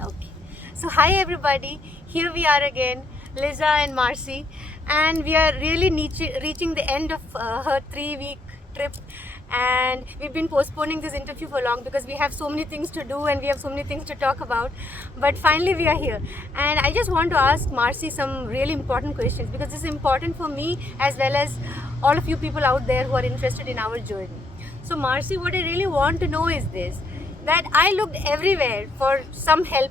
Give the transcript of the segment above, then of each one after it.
Okay. So hi everybody. Here we are again, Liza and Marci, and we are really reaching the end of her 3-week trip. And we've been postponing this interview for long because we have so many things to do and we have so many things to talk about. But finally we are here. And I just want to ask Marci some really important questions because this is important for me as well as all of you people out there who are interested in our journey. So Marci, what I really want to know is this, that I looked everywhere for some help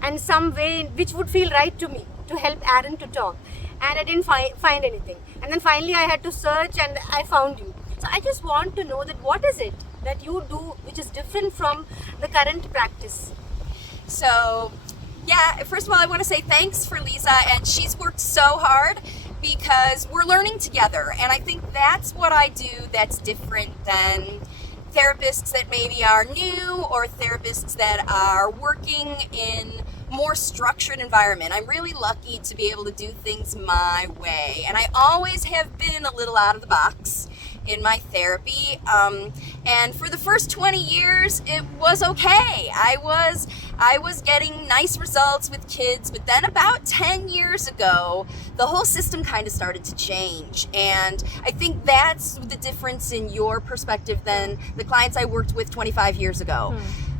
and some way which would feel right to me to help Aaron to talk, and I didn't find anything. And then finally I had to search and I found you. So I just want to know that what is it that you do which is different from the current practice? So, yeah, first of all, I want to say thanks for Lisa, and she's worked so hard because we're learning together, and I think that's what I do that's different than therapists that maybe are new or therapists that are working in more structured environment. I'm really lucky to be able to do things my way, and I always have been a little out of the box in my therapy, and for the first 20 years it was okay. I was getting nice results with kids, but then about 10 years ago the whole system kind of started to change, and I think that's the difference in your perspective than the clients I worked with 25 years ago.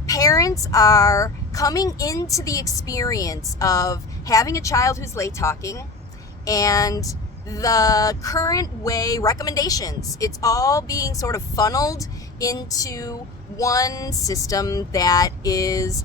Parents are coming into the experience of having a child who's late talking, and the current way recommendations, it's all being sort of funneled into one system that is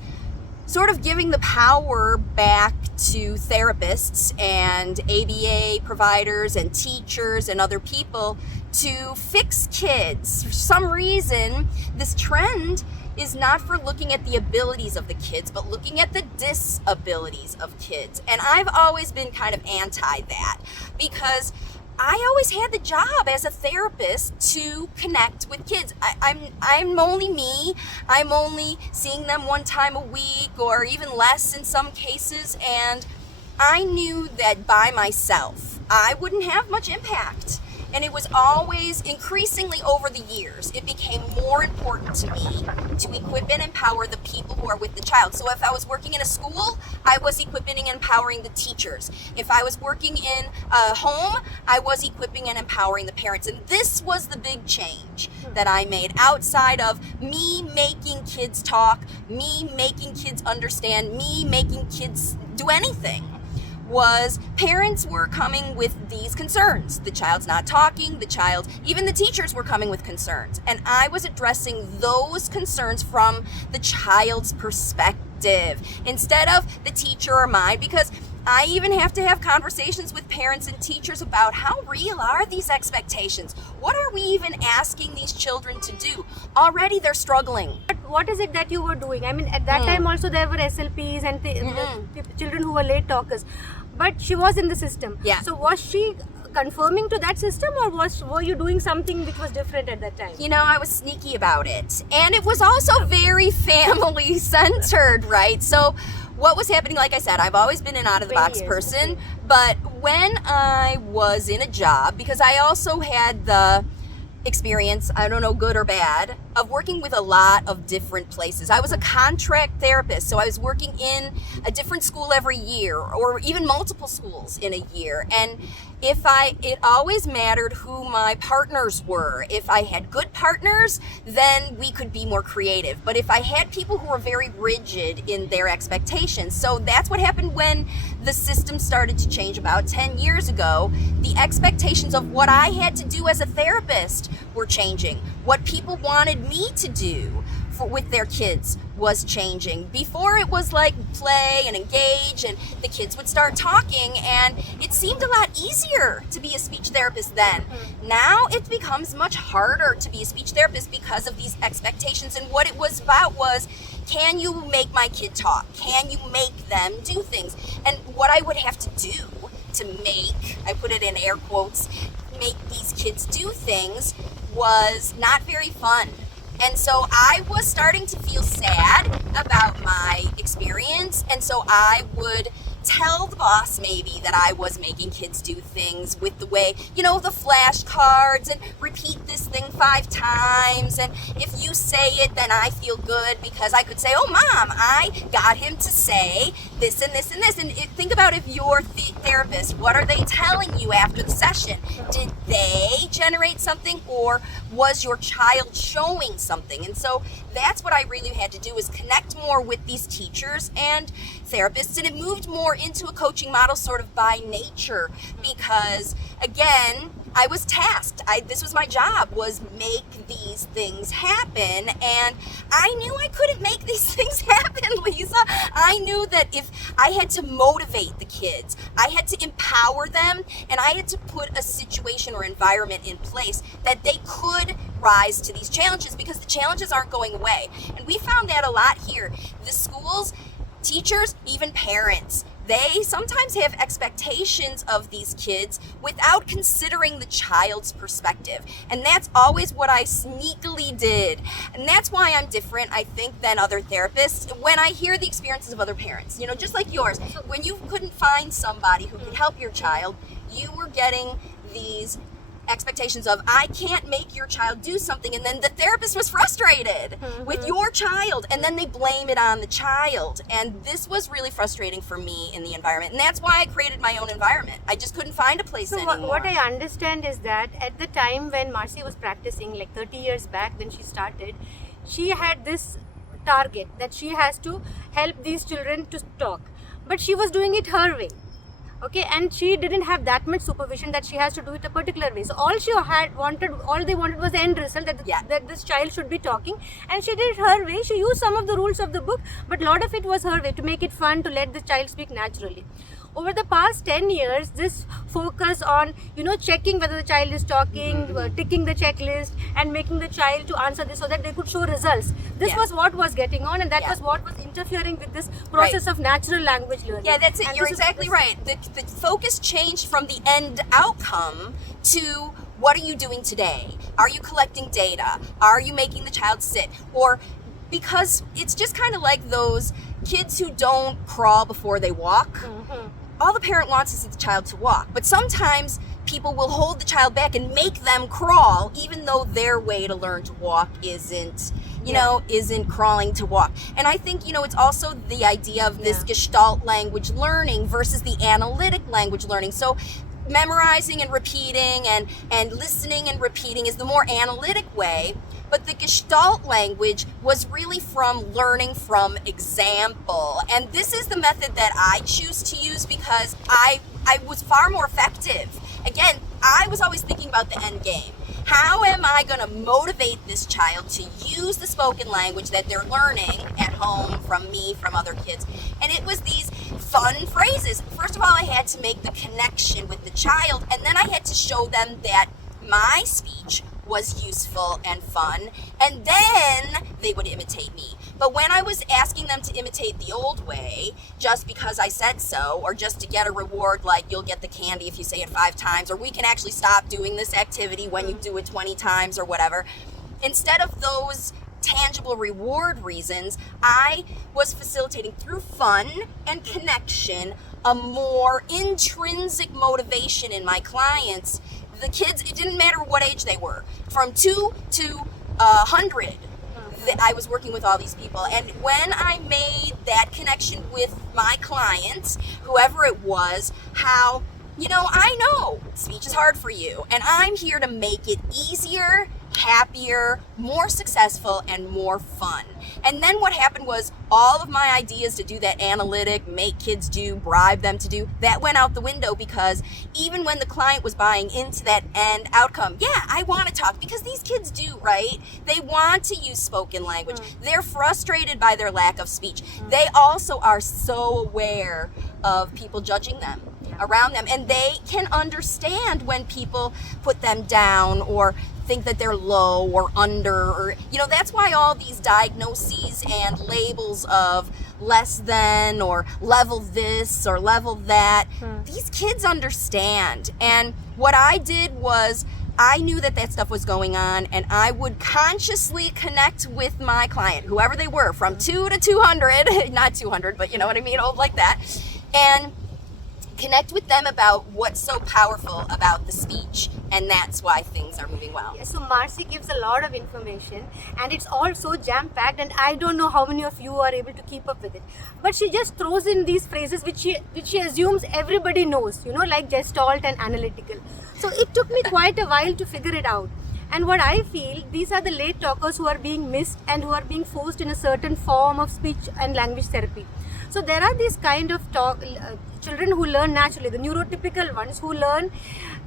sort of giving the power back to therapists and ABA providers and teachers and other people to fix kids. For some reason, this trend is not for looking at the abilities of the kids, but looking at the disabilities of kids. And I've always been kind of anti that because I always had the job as a therapist to connect with kids. I'm only me. I'm only seeing them one time a week or even less in some cases. And I knew that by myself, I wouldn't have much impact. And it was always increasingly over the years, it became more important to me to equip and empower the people who are with the child. So if I was working in a school, I was equipping and empowering the teachers. If I was working in a home, I was equipping and empowering the parents. And this was the big change that I made outside of me making kids talk, me making kids understand, me making kids do anything. Was parents were coming with these concerns. The child's not talking, even the teachers were coming with concerns. And I was addressing those concerns from the child's perspective instead of the teacher or mine, because I even have to have conversations with parents and teachers about how real are these expectations? What are we even asking these children to do? Already they're struggling. But what is it that you were doing? I mean, at that time also there were SLPs and the children who were late talkers. But she was in the system. Yeah. So was she conforming to that system, or were you doing something which was different at that time? You know, I was sneaky about it. And it was also very family centered, right? So what was happening, like I said, I've always been an out of the box person, but when I was in a job, because I also had the experience, I don't know, good or bad, of working with a lot of different places. I was a contract therapist, so I was working in a different school every year, or even multiple schools in a year. And it always mattered who my partners were. If I had good partners, then we could be more creative. But if I had people who were very rigid in their expectations, so that's what happened when the system started to change about 10 years ago. The expectations of what I had to do as a therapist were changing. What people wanted me to do with their kids was changing. Before it was like play and engage, and the kids would start talking, and it seemed a lot easier to be a speech therapist then. Now it becomes much harder to be a speech therapist because of these expectations, and what it was about was, can you make my kid talk? Can you make them do things? And what I would have to do to make, I put it in air quotes, make these kids do things was not very fun. And so I was starting to feel sad about my experience, and so I would tell the boss maybe that I was making kids do things with the way, the flashcards and repeat this thing 5 times. And if you say it, then I feel good because I could say, oh, Mom, I got him to say this and this and this. And think about if you're therapist, what are they telling you after the session? Did they generate something, or was your child showing something? And so that's what I really had to do, is connect more with these teachers and therapists, and it moved more into a coaching model sort of by nature because, again, I was tasked. This was my job, was make these things happen, and I knew I couldn't make these things happen, Lisa. I knew that if I had to motivate the kids, I had to empower them, and I had to put a situation or environment in place that they could rise to these challenges, because the challenges aren't going away. And we found that a lot here. The schools, teachers, even parents, they sometimes have expectations of these kids without considering the child's perspective. And that's always what I sneakily did. And that's why I'm different, I think, than other therapists. When I hear the experiences of other parents, just like yours, when you couldn't find somebody who could help your child, you were getting these expectations of, I can't make your child do something, and then the therapist was frustrated with your child, and then they blame it on the child. And this was really frustrating for me in the environment, and that's why I created my own environment. I just couldn't find a place anymore. What I understand is that at the time when Marci was practicing, like 30 years back when she started, she had this target that she has to help these children to talk, but she was doing it her way. Okay, and she didn't have that much supervision that she has to do it a particular way. So all they wanted was the end result, that this child should be talking, and she did it her way. She used some of the rules of the book, but a lot of it was her way, to make it fun, to let the child speak naturally. Over the past 10 years, this focus on, checking whether the child is talking, ticking the checklist, and making the child to answer this so that they could show results. This was what was getting on, and that was what was interfering with this process of natural language learning. Yeah, that's it. And you're exactly right. The focus changed from the end outcome to, what are you doing today? Are you collecting data? Are you making the child sit? Or, because it's just kind of like those kids who don't crawl before they walk. All the parent wants is the child to walk, but sometimes people will hold the child back and make them crawl, even though their way to learn to walk isn't crawling to walk. And I think, it's also the idea of this Gestalt language learning versus the analytic language learning. So memorizing and repeating and listening and repeating is the more analytic way, but the Gestalt language was really from learning from example. And this is the method that I choose to use because I was far more effective. Again, I was always thinking about the end game. How am I going to motivate this child to use the spoken language that they're learning at home from me, from other kids? And it was these fun phrases. First of all, I had to make the connection with the child, and then I had to show them that my speech was useful and fun, and then they would imitate me. But when I was asking them to imitate the old way, just because I said so, or just to get a reward like you'll get the candy if you say it 5 times, or we can actually stop doing this activity when you do it 20 times or whatever, instead of those tangible reward reasons, I was facilitating through fun and connection a more intrinsic motivation in my clients. The kids, it didn't matter what age they were, from 2 to 100. I was working with all these people, and when I made that connection with my clients, whoever it was, how, I know speech is hard for you, and I'm here to make it easier, happier, more successful, and more fun. And then what happened was all of my ideas to do that analytic, make kids do, bribe them to do, that went out the window, because even when the client was buying into that end outcome, I want to talk, because these kids do, right? They want to use spoken language. They're frustrated by their lack of speech. They also are so aware of people judging them around them, and they can understand when people put them down or think that they're low or under, or that's why all these diagnoses and labels of less than or level this or level that, these kids understand. And what I did was I knew that stuff was going on, and I would consciously connect with my client, whoever they were, from 2 to 200, not 200, but you know what I mean, like that. And connect with them about what's so powerful about the speech, and that's why things are moving well. Yeah, so Marci gives a lot of information and it's all so jam-packed, and I don't know how many of you are able to keep up with it. But she just throws in these phrases which she assumes everybody knows, like gestalt and analytical. So it took me quite a while to figure it out. And what I feel, these are the late talkers who are being missed and who are being forced in a certain form of speech and language therapy. So there are these kind of children who learn naturally, the neurotypical ones who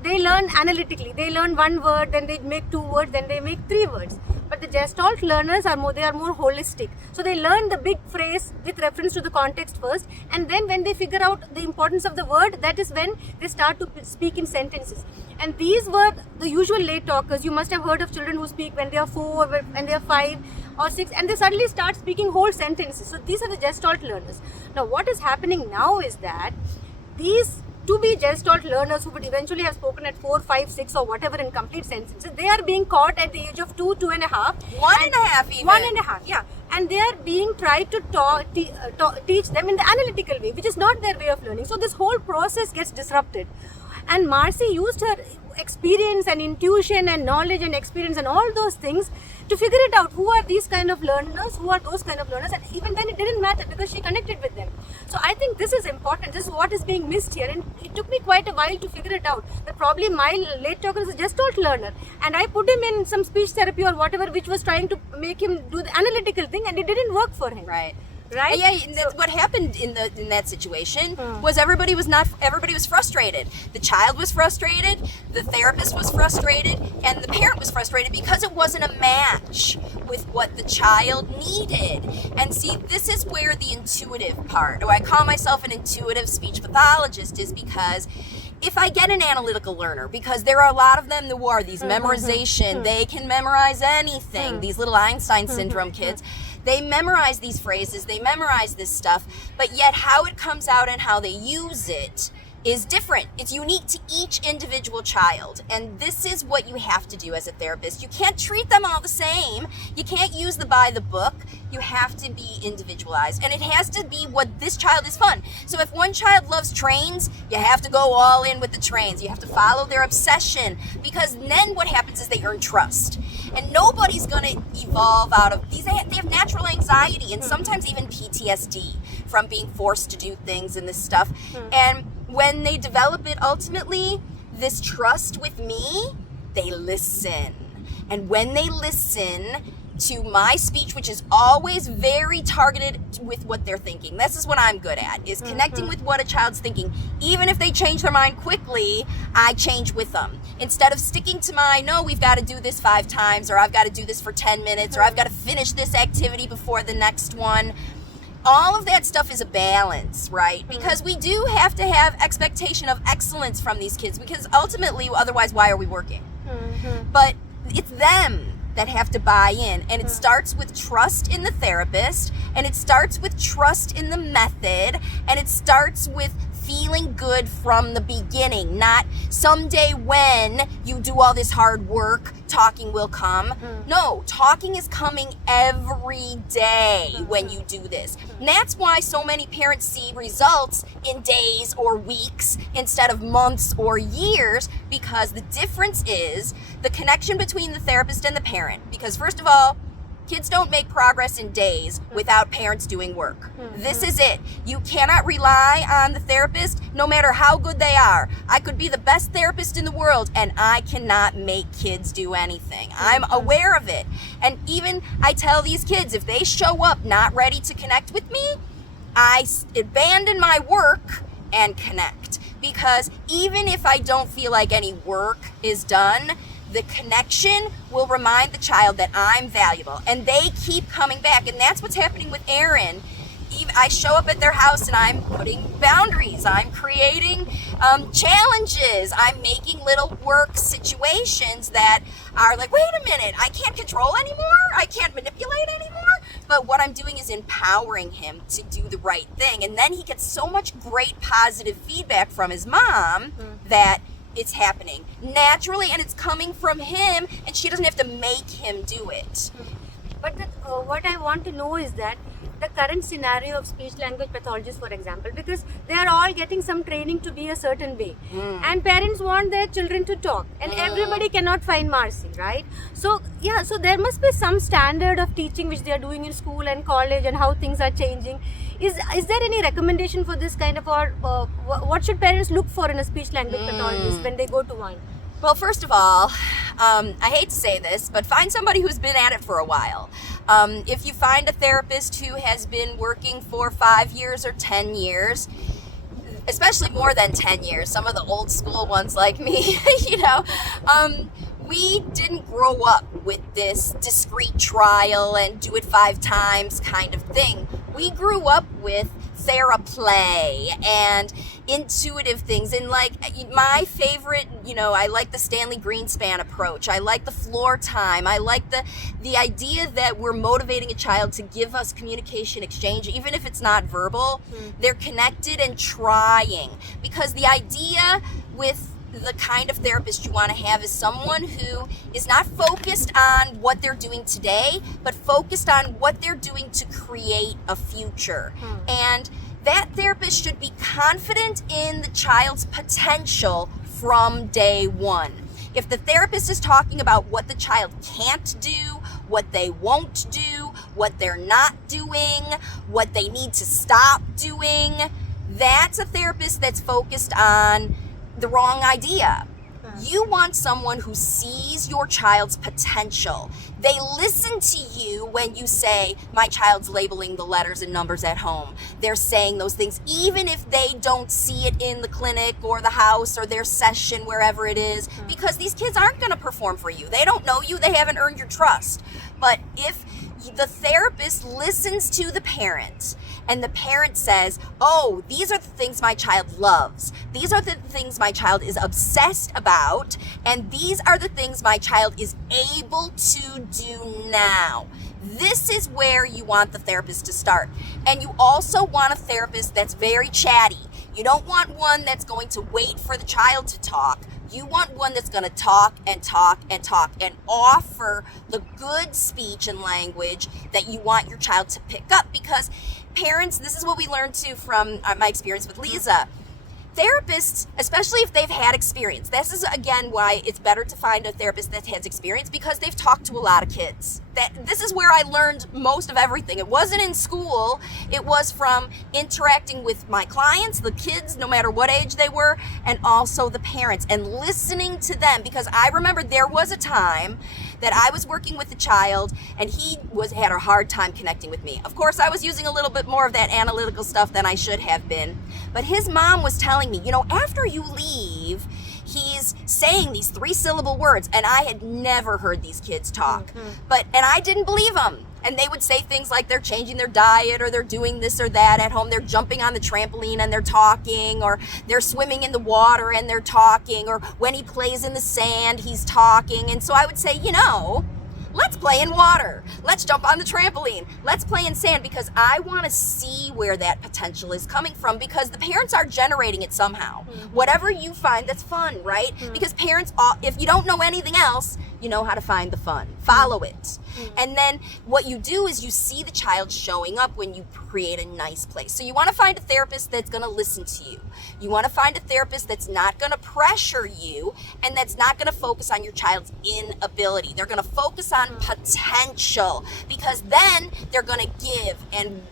they learn analytically. They learn one word, then they make 2 words, then they make 3 words. But the gestalt learners are more holistic. So they learn the big phrase with reference to the context first, and then when they figure out the importance of the word, that is when they start to speak in sentences. And these were the usual late talkers. You must have heard of children who speak when they are 4, when they are 5 or 6, and they suddenly start speaking whole sentences. So these are the gestalt learners. Now what is happening now is that these to-be gestalt learners who would eventually have spoken at 4, 5, 6 or whatever in complete sentences, they are being caught at the age of 2, 2.5. 1.5 even. 1.5, yeah. And they are being tried to teach them in the analytical way, which is not their way of learning. So this whole process gets disrupted. And Marci used her experience and intuition and knowledge and experience and all those things to figure it out. Who are these kind of learners? Who are those kind of learners? And even then it didn't matter because she connected with them. So I think this is important. This is what is being missed here. And it took me quite a while to figure it out. That probably my late talker is a gestalt learner. And I put him in some speech therapy or whatever, which was trying to make him do the analytical thing, and it didn't work for him. Right. Right? Yeah, so, what happened in that situation was everybody was frustrated. The child was frustrated, the therapist was frustrated, and the parent was frustrated because it wasn't a match with what the child needed. And see, this is where the intuitive part, or I call myself an intuitive speech pathologist, is because if I get an analytical learner, because there are a lot of them who are these memorization, they can memorize anything, these little Einstein syndrome kids, they memorize these phrases, they memorize this stuff, but yet how it comes out and how they use it is different. It's unique to each individual child. And this is what you have to do as a therapist. You can't treat them all the same. You can't use the by the book. You have to be individualized. And it has to be what this child is fun. So if one child loves trains, you have to go all in with the trains. You have to follow their obsession, because then what happens is they earn trust. And nobody's going to evolve out of these. They have natural anxiety and sometimes even PTSD from being forced to do things and this stuff. And when they develop it, ultimately, this trust with me, they listen. And when they listen to my speech, which is always very targeted with what they're thinking, this is what I'm good at, is connecting with what a child's thinking. Even if they change their mind quickly, I change with them. Instead of sticking to no, we've got to do this 5 times, or I've got to do this for 10 minutes, or I've got to finish this activity before the next one. All of that stuff is a balance, right? Because we do have to have expectation of excellence from these kids, because ultimately, otherwise, why are we working? But it's them that have to buy in, and it starts with trust in the therapist, and it starts with trust in the method, and it starts with feeling good from the beginning, not someday when you do all this hard work, talking will come. No, talking is coming every day when you do this. And that's why so many parents see results in days or weeks instead of months or years, because the difference is the connection between the therapist and the parent. Because first of all, kids don't make progress in days without parents doing work. This is it. You cannot rely on the therapist no matter how good they are. I could be the best therapist in the world and I cannot make kids do anything. I'm aware of it. And even I tell these kids, if they show up not ready to connect with me, I abandon my work and connect. Because even if I don't feel like any work is done, the connection will remind the child that I'm valuable, and they keep coming back. And that's what's happening with Aaron. I show up at their house and I'm putting boundaries, I'm creating challenges, I'm making little work situations that are like, wait a minute, I can't control anymore, I can't manipulate anymore. But what I'm doing is empowering him to do the right thing. And then he gets so much great positive feedback from his mom that it's happening naturally, and it's coming from him, and she doesn't have to make him do it. But what I want to know is that the current scenario of speech language pathologists, for example, because they are all getting some training to be a certain way, and parents want their children to talk, and everybody cannot find Marci, right? So yeah, so there must be some standard of teaching which they are doing in school and college, and how things are changing. Is there any recommendation for this kind of, or what should parents look for in a speech language pathologist when they go to one? Well, first of all, I hate to say this, but find somebody who's been at it for a while. If you find a therapist who has been working for 5 years or 10 years, especially more than 10 years, some of the old school ones like me, we didn't grow up with this discrete trial and do it 5 times kind of thing. We grew up with theraplay and intuitive things, and like my favorite, I like the Stanley Greenspan approach. I like the floor time. I like the idea that we're motivating a child to give us communication exchange, even if it's not verbal. They're connected and trying, because the idea with the kind of therapist you want to have is someone who is not focused on what they're doing today, but focused on what they're doing to create a future. And that therapist should be confident in the child's potential from day one. If the therapist is talking about what the child can't do, what they won't do, what they're not doing, what they need to stop doing, that's a therapist that's focused on the wrong idea. You want someone who sees your child's potential. They listen to you when you say, my child's labeling the letters and numbers at home. They're saying those things, even if they don't see it in the clinic or the house or their session, wherever it is, because these kids aren't going to perform for you. They don't know you. They haven't earned your trust. But if the therapist listens to the parent, and the parent says, oh, these are the things my child loves. These are the things my child is obsessed about. And these are the things my child is able to do now. This is where you want the therapist to start. And you also want a therapist that's very chatty. You don't want one that's going to wait for the child to talk. You want one that's going to talk and talk and talk and offer the good speech and language that you want your child to pick up. Because parents, this is what we learned too from my experience with Lisa. Therapists, especially if they've had experience, this is again why it's better to find a therapist that has experience, because they've talked to a lot of kids. This is where I learned most of everything. It wasn't in school. It was from interacting with my clients, the kids, no matter what age they were, and also the parents, and listening to them. Because I remember there was a time that I was working with a child and he had a hard time connecting with me. Of course, I was using a little bit more of that analytical stuff than I should have been. But his mom was telling me, after you leave, he's saying these 3-syllable words, and I had never heard these kids talk. And I didn't believe them. And they would say things like they're changing their diet, or they're doing this or that at home. They're jumping on the trampoline and they're talking, or they're swimming in the water and they're talking, or when he plays in the sand, he's talking. And so I would say, let's play in water. Let's jump on the trampoline. Let's play in sand, because I want to see where that potential is coming from, because the parents are generating it somehow. Whatever you find that's fun, right? Because parents, if you don't know anything else, you know how to find the fun. Follow it. And then what you do is you see the child showing up when you create a nice place. So you want to find a therapist that's going to listen to you. You want to find a therapist that's not going to pressure you, and that's not going to focus on your child's inability. They're going to focus on potential, because then they're going to give and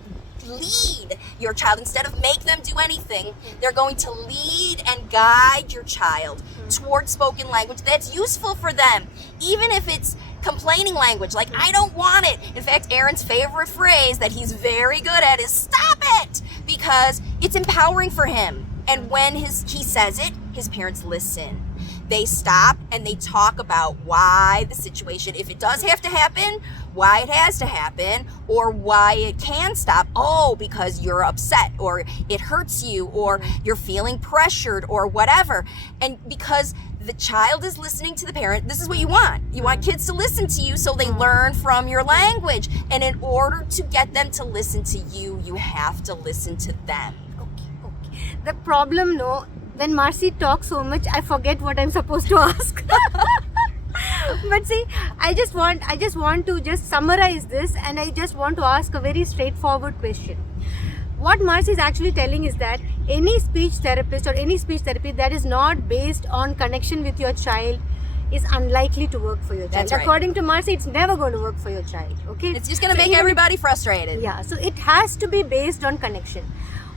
lead your child. Instead of make them do anything, they're going to lead and guide your child towards spoken language that's useful for them, even if it's complaining language, like I don't want it. In fact, Aaron's favorite phrase that he's very good at is stop it, because it's empowering for him. And when he says it, his parents listen. They stop and they talk about why the situation, if it does have to happen, why it has to happen, or why it can stop. Oh, because you're upset, or it hurts you, or you're feeling pressured, or whatever. And because the child is listening to the parent, this is what you want. You want kids to listen to you so they learn from your language. And in order to get them to listen to you, you have to listen to them. Okay. The problem, when Marci talks so much, I forget what I'm supposed to ask. But see, I just want to just summarize this, and I just want to ask a very straightforward question. What Marci is actually telling is that any speech therapist or any speech therapy that is not based on connection with your child is unlikely to work for your child. That's right. According to Marci, it's never going to work for your child. Okay, It's just going to So make even- everybody frustrated. Yeah, so it has to be based on connection.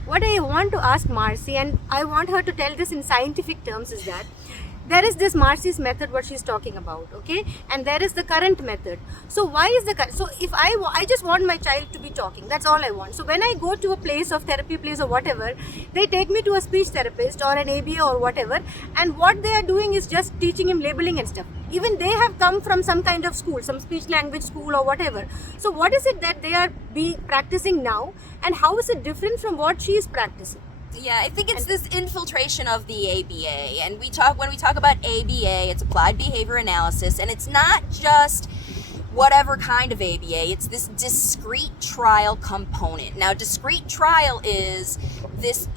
What I want to ask Marci, and I want her to tell this in scientific terms, is that there is this Marci's method, what she's talking about, okay, and there is the current method. So why is so if I just want my child to be talking, that's all I want. So when I go to a place of therapy place or whatever, they take me to a speech therapist or an ABA or whatever, and what they are doing is just teaching him labeling and stuff. Even they have come from some kind of school, some speech language school or whatever. So what is it that they are practicing now, and how is it different from what she is practicing? Yeah, I think it's this infiltration of the ABA. And when we talk about ABA, it's applied behavior analysis, and it's not just whatever kind of ABA, it's this discrete trial component. Now, discrete trial is this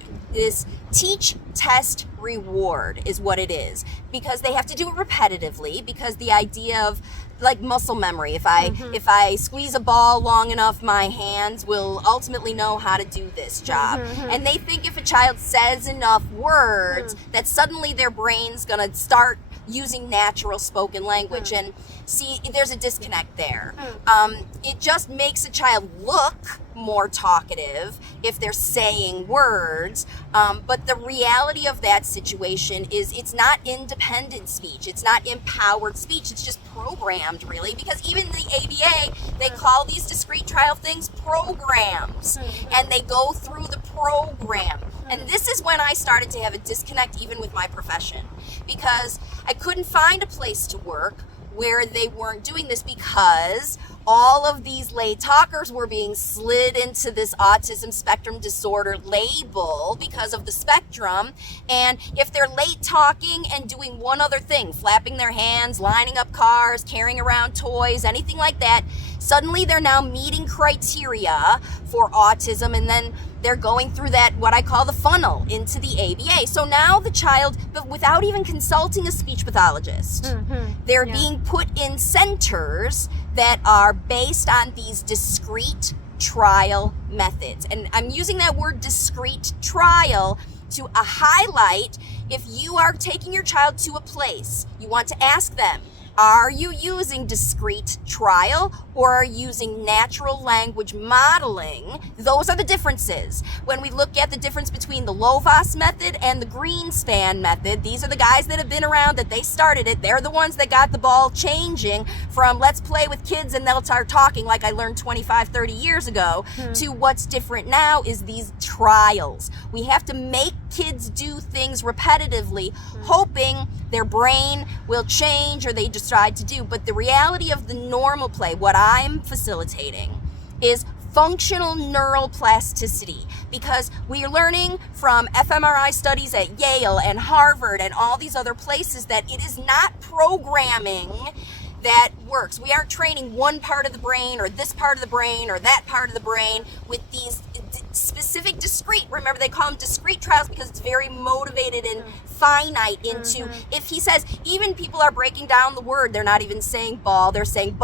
teach, test, reward is what it is, because they have to do it repetitively, because the idea of like muscle memory, if I squeeze a ball long enough, my hands will ultimately know how to do this job. And they think if a child says enough words that suddenly their brain's gonna start using natural spoken language. And see, there's a disconnect there. It just makes a child look more talkative if they're saying words, but the reality of that situation is it's not independent speech, it's not empowered speech, it's just programmed, really, because even the ABA, they call these discrete trial things programs, and they go through the program. And this is when I started to have a disconnect even with my profession, because I couldn't find a place to work where they weren't doing this, because all of these late talkers were being slid into this autism spectrum disorder label because of the spectrum. And if they're late talking and doing one other thing, flapping their hands, lining up cars, carrying around toys, anything like that, suddenly they're now meeting criteria for autism, and then they're going through that, what I call the funnel, into the ABA. So now the child, but without even consulting a speech pathologist, they're being put in centers that are based on these discrete trial methods. And I'm using that word discrete trial to highlight, if you are taking your child to a place, you want to ask them, are you using discrete trial or are you using natural language modeling? Those are the differences. When we look at the difference between the Lovaas method and the Greenspan method, these are the guys that have been around, that they started it. They're the ones that got the ball changing from let's play with kids and they'll start talking like I learned 25, 30 years ago, to what's different now is these trials. We have to make kids do things repetitively, hoping their brain will change or they decide to do. But the reality of the normal play, what I'm facilitating, is functional neural plasticity, because we are learning from fMRI studies at Yale and Harvard and all these other places that it is not programming that works. We aren't training one part of the brain or this part of the brain or that part of the brain with these specific discrete, remember they call them discrete trials because it's very motivated and finite into, if he says, even people are breaking down the word, they're not even saying ball, they're saying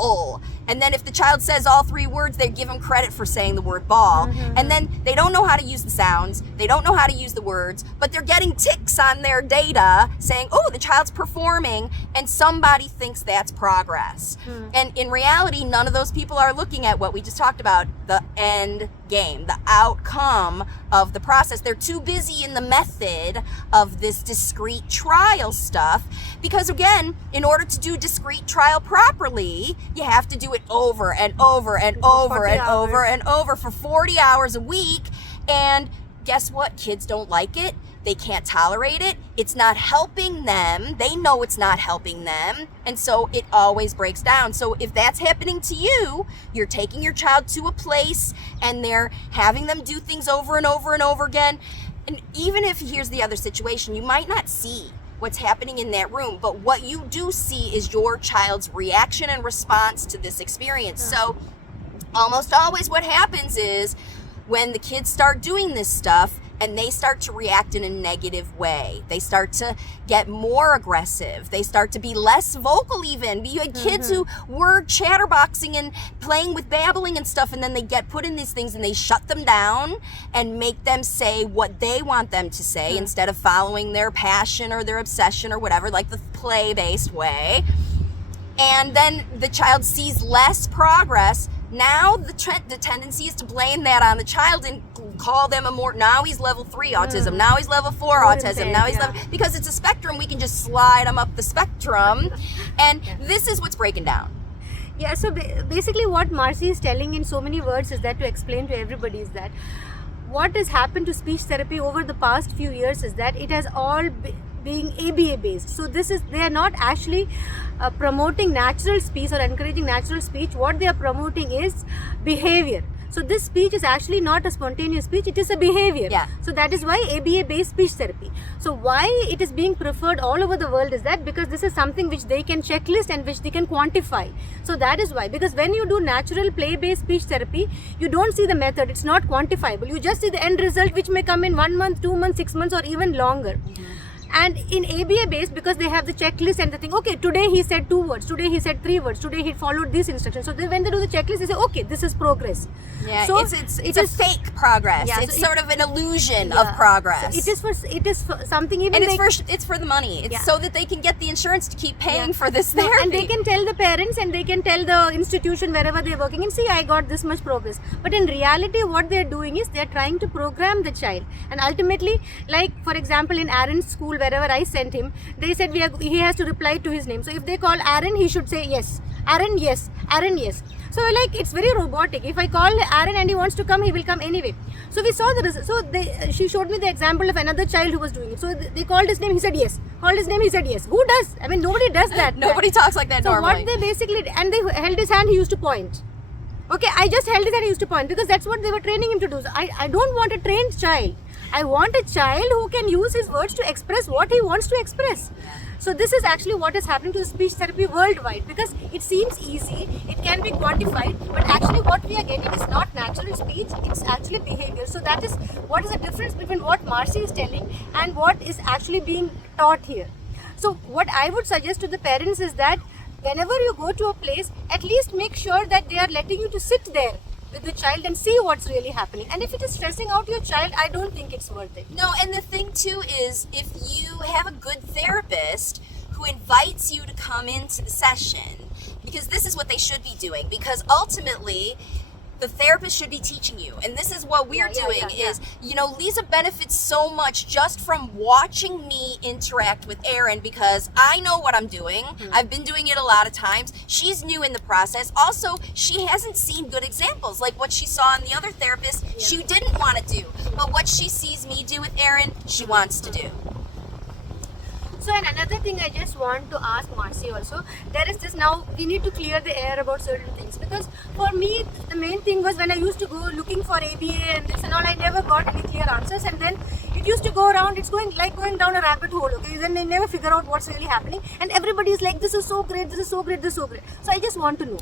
ul. And then if the child says all three words, they give them credit for saying the word ball. And then they don't know how to use the sounds, they don't know how to use the words, but they're getting ticks on their data saying, oh, the child's performing, and somebody thinks that's progress. And in reality, none of those people are looking at what we just talked about, the end game, the outcome of the process. They're too busy in the method of this discrete trial stuff, because again, in order to do discrete trial properly, you have to do it over and over and over and over and over for 40 hours a week. And guess what? Kids don't like it. They can't tolerate it. It's not helping them. They know it's not helping them. And so it always breaks down. So if that's happening to you, you're taking your child to a place and they're having them do things over and over and over again. And even if, here's the other situation, you might not see what's happening in that room, but what you do see is your child's reaction and response to this experience. So almost always what happens is when the kids start doing this stuff and they start to react in a negative way. They start to get more aggressive. They start to be less vocal even. You had kids who were chatterboxing and playing with babbling and stuff, and then they get put in these things and they shut them down and make them say what they want them to say instead of following their passion or their obsession or whatever, like the play-based way. And then the child sees less progress. Now the tendency is to blame that on the child and call them now he's level 3 autism, now he's level 4 autism, now he's level, because it's a spectrum, we can just slide them up the spectrum, and this is what's breaking down. Yeah, so basically what Marci is telling in so many words is that, to explain to everybody, is that what has happened to speech therapy over the past few years is that it has all being ABA based. So they are not actually promoting natural speech or encouraging natural speech. What they are promoting is behavior. So this speech is actually not a spontaneous speech, it is a behavior. Yeah. So that is why ABA based speech therapy. So why it is being preferred all over the world is that because this is something which they can checklist and which they can quantify. So that is why, because when you do natural play based speech therapy, you don't see the method, it's not quantifiable. You just see the end result, which may come in 1 month, 2 months, 6 months, or even longer. And in ABA based, because they have the checklist and they think, okay, today he said 2 words, today he said 3 words, today he followed these instructions. So when they do the checklist, they say, okay, this is progress. Yeah, so it's a fake progress. Yeah, it's so sort of an illusion of progress. So it is for something even. And it's for the money. It's so that they can get the insurance to keep paying for this therapy. And they can tell the parents and they can tell the institution wherever they're working, and see, I got this much progress. But in reality, what they're doing is they're trying to program the child. And ultimately, like for example, in Aaron's school, wherever I sent him, they said he has to reply to his name. So if they call Aaron, he should say yes. Aaron, yes. Aaron, yes. So like it's very robotic. If I call Aaron and he wants to come, he will come anyway. So we saw the result. So she showed me the example of another child who was doing it. So they called his name, he said yes. Called his name, he said yes. Who does? I mean, nobody does that. Nobody talks like that normally. So what they basically, and they held his hand, he used to point. Okay, I just held his hand, he used to point, because that's what they were training him to do. So I don't want a trained child. I want a child who can use his words to express what he wants to express. So this is actually what is happening to speech therapy worldwide, because it seems easy, it can be quantified, but actually what we are getting is not natural speech, it's actually behavior. So that is what is the difference between what Marci is telling and what is actually being taught here. So what I would suggest to the parents is that whenever you go to a place, at least make sure that they are letting you to sit there with the child and see what's really happening. And if it is stressing out your child, I don't think it's worth it. No, and the thing too is, if you have a good therapist who invites you to come into the session, because this is what they should be doing, because ultimately the therapist should be teaching you, and this is what we're doing. Is, you know, Lisa benefits so much just from watching me interact with Erin, because I know what I'm doing. I've been doing it a lot of times. She's new in the process. Also, she hasn't seen good examples like what she saw in the other therapist. She didn't want to do, but what she sees me do with Erin, she wants to do. So, and another thing I just want to ask Marci also, there is this, now we need to clear the air about certain things, because for me the main thing was when I used to go looking for ABA and this and all, I never got any clear answers, and then it used to go around, it's going down a rabbit hole, okay, then they never figure out what's really happening, and everybody is like, this is so great, this is so great, this is so great. So I just want to know,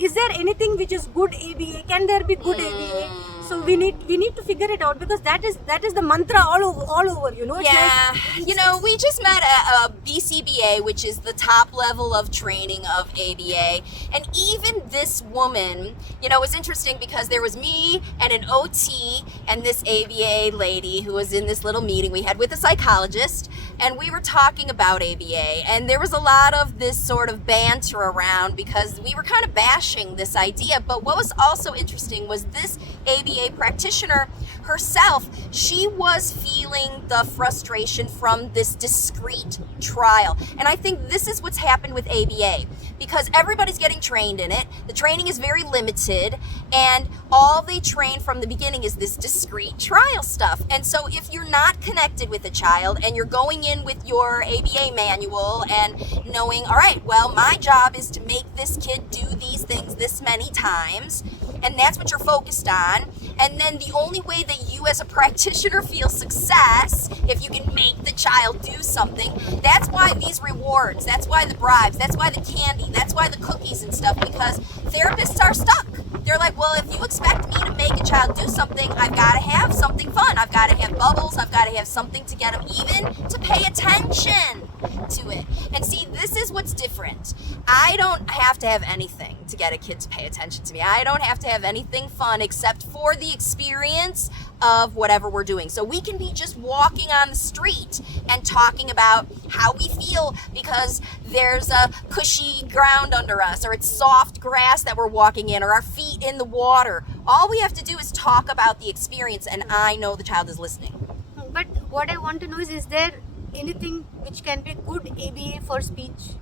is there anything which is good ABA? Can there be good ABA? So we need to figure it out, because that is the mantra all over, you know. It's you know, we just met a BCBA, which is the top level of training of ABA, and even this woman, you know, it was interesting because there was me and an OT and this ABA lady who was in this little meeting we had with a psychologist, and we were talking about ABA, and there was a lot of this sort of banter around because we were kind of bashing this idea. But what was also interesting was this ABA practitioner herself, she was feeling the frustration from this discrete trial. And I think this is what's happened with ABA, because everybody's getting trained in it. The training is very limited, and all they train from the beginning is this discrete trial stuff. And so if you're not connected with a child and you're going in with your ABA manual and knowing, all right, well, my job is to make this kid do these things this many times, and that's what you're focused on, And then the only way that you as a practitioner feel success, if you can make the child do something, that's why these rewards, that's why the bribes, that's why the candy, that's why the cookies and stuff, because therapists are stuck. They're like, well, if you expect me to make a child do something, I've got to have something fun. I've got to have bubbles. I've got to have something to get them even to pay attention to it. And see, this is what's different. I don't have to have anything to get a kid to pay attention to me. I don't have to have anything fun except for the experience of whatever we're doing. So we can be just walking on the street and talking about how we feel because there's a cushy ground under us, or it's soft grass that we're walking in, or our feet in the water. All we have to do is talk about the experience, and I know the child is listening. But what I want to know is there anything which can be good ABA for speech?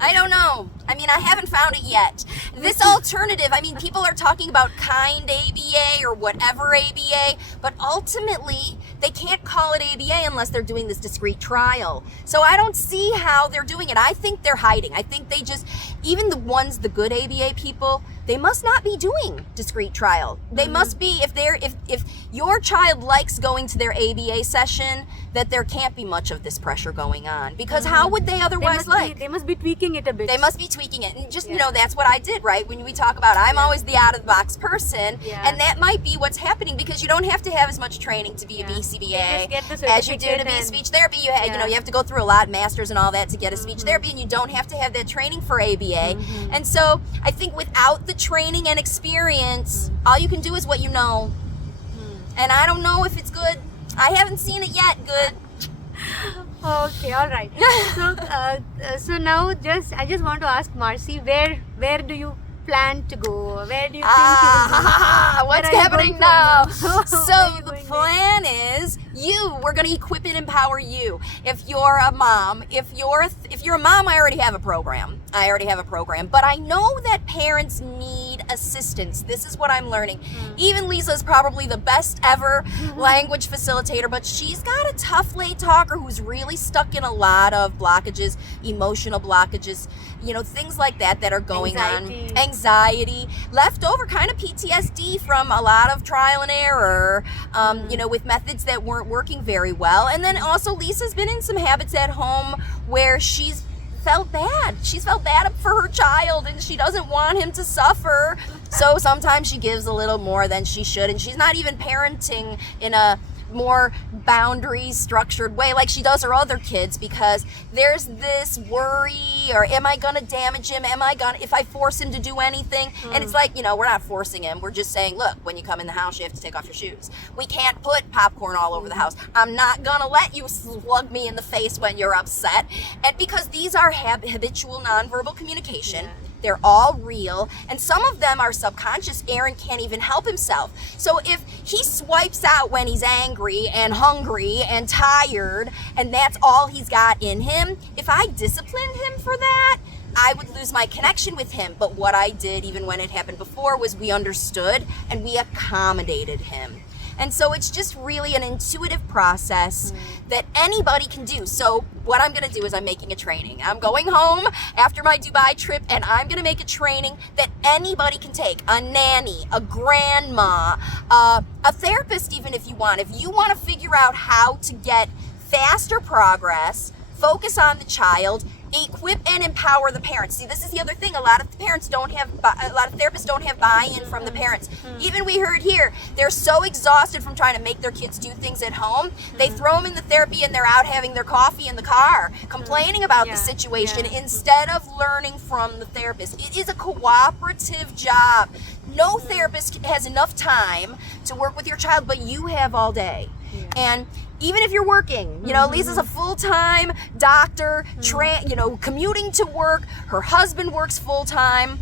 I don't know. I mean, I haven't found it yet. This alternative, I mean, people are talking about kind ABA or whatever ABA, but ultimately they can't call it ABA unless they're doing this discrete trial. So I don't see how they're doing it. I think they're hiding. I think they just, even the good ABA people, they must not be doing discrete trial. They must be, if your child likes going to their ABA session, that there can't be much of this pressure going on, because how would they otherwise They must be tweaking it a bit. They must be tweaking it. And just, that's what I did, right? When we talk about, I'm always the out-of-the-box person, and that might be what's happening, because you don't have to have as much training to be a BCBA as you do to be a speech therapy. You have to go through a lot, masters and all that, to get a speech therapy, and you don't have to have that training for ABA. And so I think without the training and experience, all you can do is what you know. And I don't know if it's good. I haven't seen it yet. Good. Okay, all right. So now I just want to ask Marci, where do you plan to go? Where do you think what's happening now? So the plan is we're going to equip and empower you. If you're a mom, if you're a mom, I already have a program. But I know that parents need assistance. This is what I'm learning. Even Lisa's probably the best ever language facilitator, but she's got a tough late talker who's really stuck in a lot of blockages, emotional blockages, things like that are going on. Anxiety, leftover kind of PTSD from a lot of trial and error, with methods that weren't working very well. And then also Lisa's been in some habits at home where she's felt bad. She's felt bad for her child, and she doesn't want him to suffer. So sometimes she gives a little more than she should, and she's not even parenting in a more boundary structured way like she does her other kids, because there's this worry, or am I gonna damage him? If I force him to do anything? And it's like, we're not forcing him. We're just saying, look, when you come in the house, you have to take off your shoes. We can't put popcorn all over the house. I'm not gonna let you slug me in the face when you're upset. And because these are habitual nonverbal communication, they're all real, and some of them are subconscious. Aaron can't even help himself. So if he swipes out when he's angry and hungry and tired, and that's all he's got in him, if I disciplined him for that, I would lose my connection with him. But what I did, even when it happened before, was we understood and we accommodated him. And so it's just really an intuitive process that anybody can do. So what I'm going to do is I'm making a training. I'm going home after my Dubai trip, and I'm going to make a training that anybody can take. A nanny, a grandma, a therapist, even if you want. If you want to figure out how to get faster progress, focus on the child, equip and empower the parents. See, this is the other thing. A lot of therapists don't have buy-in from the parents. Even we heard here, they're so exhausted from trying to make their kids do things at home. They throw them in the therapy and they're out having their coffee in the car, complaining about the situation instead of learning from the therapist. It is a cooperative job. No therapist has enough time to work with your child, but you have all day. And even if you're working, Lisa's a full-time doctor, commuting to work. Her husband works full-time,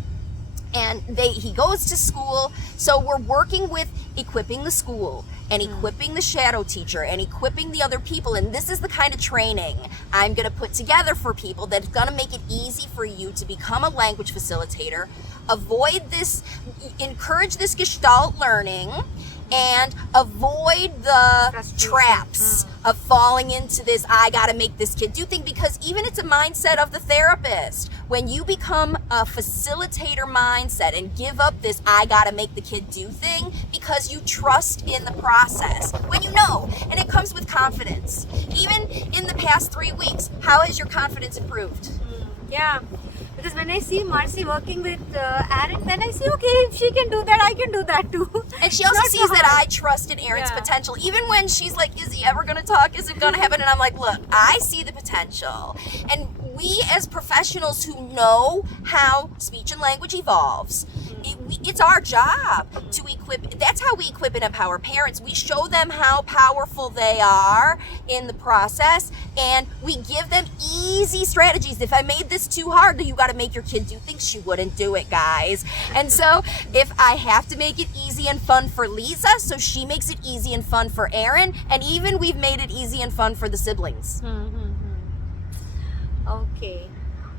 and he goes to school. So we're working with equipping the school and equipping the shadow teacher and equipping the other people. And this is the kind of training I'm going to put together for people that's going to make it easy for you to become a language facilitator, encourage this Gestalt learning, and avoid the traps of falling into this I gotta make this kid do thing, because even it's a mindset of the therapist. When you become a facilitator mindset and give up this I gotta make the kid do thing because you trust in the process, when you know, and it comes with confidence. Even in the past 3 weeks, how has your confidence improved? Yeah, because when I see Marci working with Aaron, then I see, okay, if she can do that, I can do that too. And she It's also not sees so that hard. I trust in Aaron's Yeah. potential. Even when she's like, is he ever going to talk? Is it going to happen? And I'm like, look, I see the potential. And we as professionals who know how speech and language evolves, it's our job to equip. That's how we equip and empower parents. We show them how powerful they are in the process, and we give them easy strategies. If I made this too hard, you got to make your kid do things, she wouldn't do it, guys. And so if I have to make it easy and fun for Lisa, so she makes it easy and fun for Aaron, and even we've made it easy and fun for the siblings. Okay.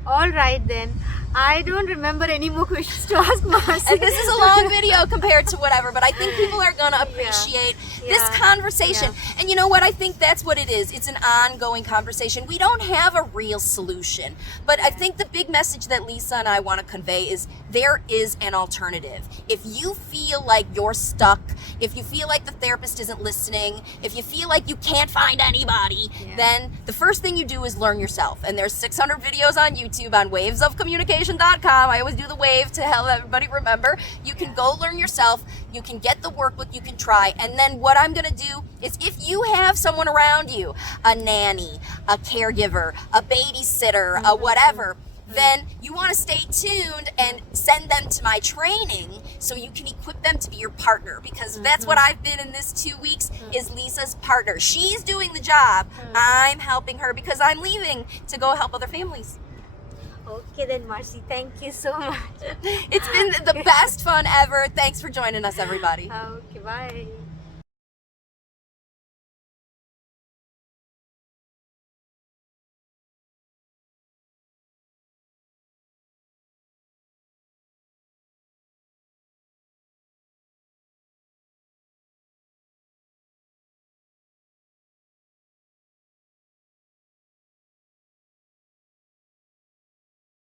All right then. I don't remember any more questions to ask Marci. And this is a long video compared to whatever, but I think people are going to appreciate this Yeah. conversation. Yeah. And you know what? I think that's what it is. It's an ongoing conversation. We don't have a real solution, but I think the big message that Lisa and I want to convey is there is an alternative. If you feel like you're stuck, if you feel like the therapist isn't listening, if you feel like you can't find anybody, then the first thing you do is learn yourself. And there's 600 videos on YouTube on wavesofcommunication.com. I always do the wave to help everybody remember. You can go learn yourself. You can get the workbook. You can try. And then what I'm going to do is, if you have someone around you, a nanny, a caregiver, a babysitter, a whatever, then you want to stay tuned and send them to my training so you can equip them to be your partner, because that's what I've been in this 2 weeks, is Lisa's partner. She's doing the job. I'm helping her because I'm leaving to go help other families. Okay then, Marci. Thank you so much. It's been the best fun ever. Thanks for joining us, everybody. Okay, bye.